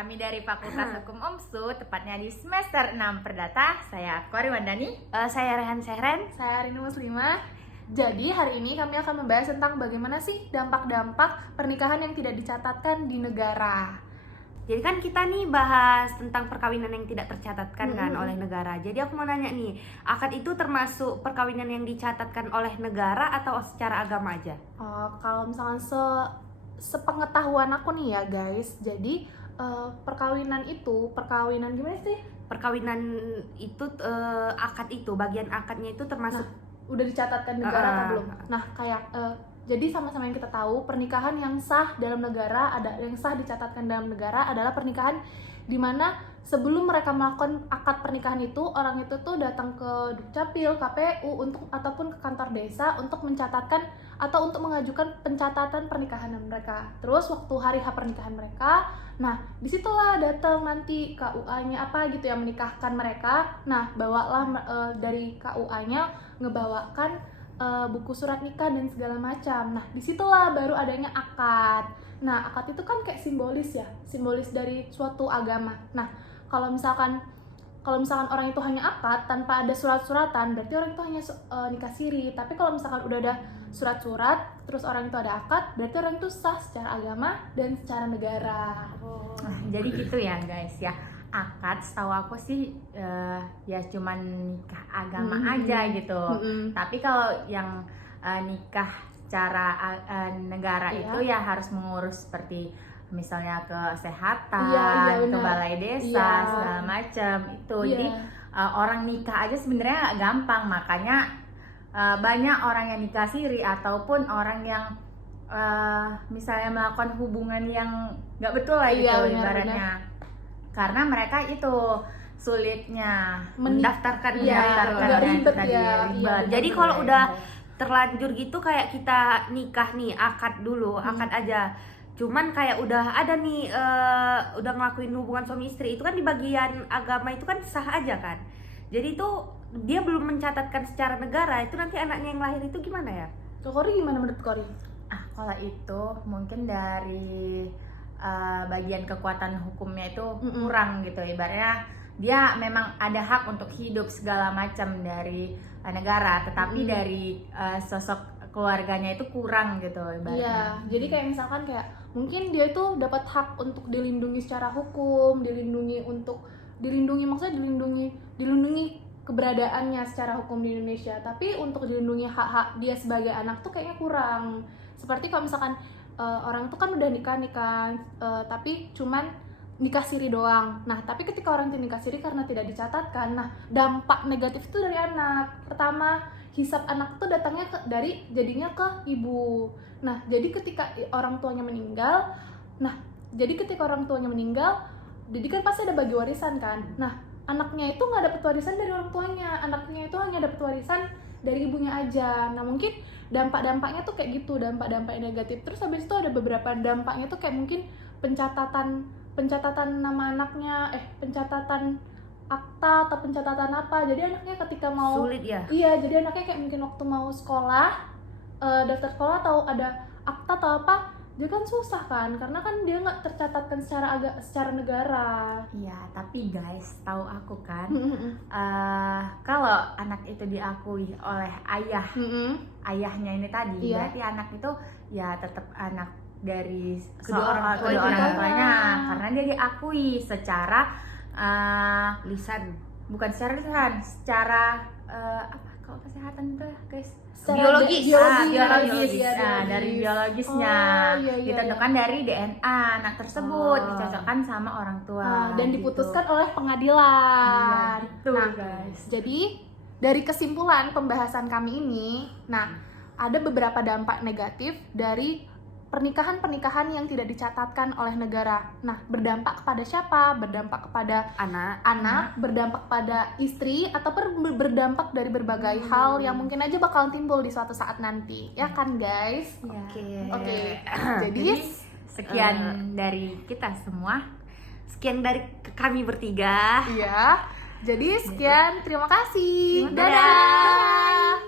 kami dari Fakultas Hukum UMSU, tepatnya di semester 6 Perdata. Saya Kori Wandani. Saya Rehan Sehren. Saya Rini Muslimah. Jadi hari ini kami akan membahas tentang bagaimana sih dampak-dampak pernikahan yang tidak dicatatkan di negara. Jadi kan kita nih bahas tentang perkawinan yang tidak tercatatkan kan oleh negara. Jadi aku mau nanya nih, akad itu termasuk perkawinan yang dicatatkan oleh negara atau secara agama aja? Kalau misalkan sepengetahuan aku nih ya guys, jadi perkawinan gimana sih? Perkawinan itu akad itu, bagian akadnya itu termasuk Udah dicatatkan negara atau belum? Nah, kayak jadi sama-sama yang kita tahu, pernikahan yang sah dalam negara, yang sah dicatatkan dalam negara adalah pernikahan di mana sebelum mereka melakukan akad pernikahan itu, orang itu tuh datang ke Dukcapil, KPU ataupun ke kantor desa untuk mencatatkan atau untuk mengajukan pencatatan pernikahan mereka. Terus waktu hari H pernikahan mereka, nah disitulah datang nanti KUA-nya apa gitu yang menikahkan mereka. Nah, bawalah dari KUA-nya ngebawakan buku surat nikah dan segala macam. Nah, disitulah baru adanya akad. Nah, akad itu kan kayak simbolis dari suatu agama. Nah, kalau misalkan orang itu hanya akad tanpa ada surat-suratan, berarti orang itu hanya nikah siri. Tapi kalau misalkan udah ada surat-surat, terus orang itu ada akad, berarti orang itu sah secara agama dan secara negara. Nah, jadi gitu ya guys ya. Akad setahu aku sih ya cuman nikah agama aja gitu. Tapi kalau yang nikah secara negara itu ya harus mengurus seperti misalnya kesehatan, ke balai desa, segala macam itu. Jadi orang nikah aja sebenarnya gampang, makanya banyak orang yang nikah siri ataupun orang yang misalnya melakukan hubungan yang nggak betul lah gitu ibaratnya. Karena mereka itu sulitnya mendaftarkan ribet. Jadi kalau udah terlanjur gitu kayak kita nikah nih, akad dulu, akad aja. Cuman kayak udah ada nih udah ngelakuin hubungan suami istri, itu kan di bagian agama itu kan sah aja kan. Jadi itu dia belum mencatatkan secara negara, itu nanti anaknya yang lahir itu gimana ya? Kori gimana menurut Kori? Kalau itu mungkin dari bagian kekuatan hukumnya itu kurang gitu, ibaratnya dia memang ada hak untuk hidup segala macam dari negara, tetapi dari sosok keluarganya itu kurang gitu ibaratnya. Iya, jadi kayak misalkan kayak mungkin dia itu dapat hak untuk dilindungi secara hukum, dilindungi maksudnya dilindungi keberadaannya secara hukum di Indonesia, tapi untuk dilindungi hak-hak dia sebagai anak tuh kayaknya kurang. Seperti kalau misalkan orang tuh kan udah nikah tapi cuman nikah siri doang. Nah, tapi ketika orang itu nikah siri karena tidak dicatatkan, nah dampak negatif itu dari anak. Pertama, hisab anak tuh datangnya jadinya ke ibu. Nah, jadi ketika orang tuanya meninggal, jadi kan pasti ada bagi warisan kan. Nah, anaknya itu nggak dapat warisan dari orang tuanya, anaknya itu hanya dapat warisan dari ibunya aja. Nah, mungkin dampak-dampaknya tuh kayak gitu, dampak-dampak negatif. Terus habis itu ada beberapa dampaknya tuh kayak mungkin pencatatan nama anaknya, pencatatan akta atau pencatatan apa. Jadi anaknya ketika mau sulit ya? Iya, jadi anaknya kayak mungkin waktu mau sekolah, daftar sekolah atau ada akta atau apa, dia kan susah kan, karena kan dia nggak tercatatkan secara negara. Iya, tapi guys, tahu aku kan, kalau anak itu diakui oleh ayahnya ini tadi, berarti anak itu ya tetap anak dari kedua orang tuanya, karena dia diakui secara lisan, bukan secara lisan, secara apa kalau kesehatan tuh guys, biologis. Dari biologisnya ditentukan dari DNA anak tersebut, dicocokkan sama orang tua dan diputuskan oleh pengadilan. Guys. Jadi dari kesimpulan pembahasan kami ini, nah ada beberapa dampak negatif dari pernikahan yang tidak dicatatkan oleh negara. Nah, berdampak kepada siapa? Berdampak kepada anak, berdampak pada istri, ataupun berdampak dari berbagai hal yang mungkin aja bakal timbul di suatu saat nanti. Ya kan, guys? Oke. Jadi sekian dari kita semua. Sekian dari kami bertiga. Iya. Jadi sekian, terima kasih. Dadah.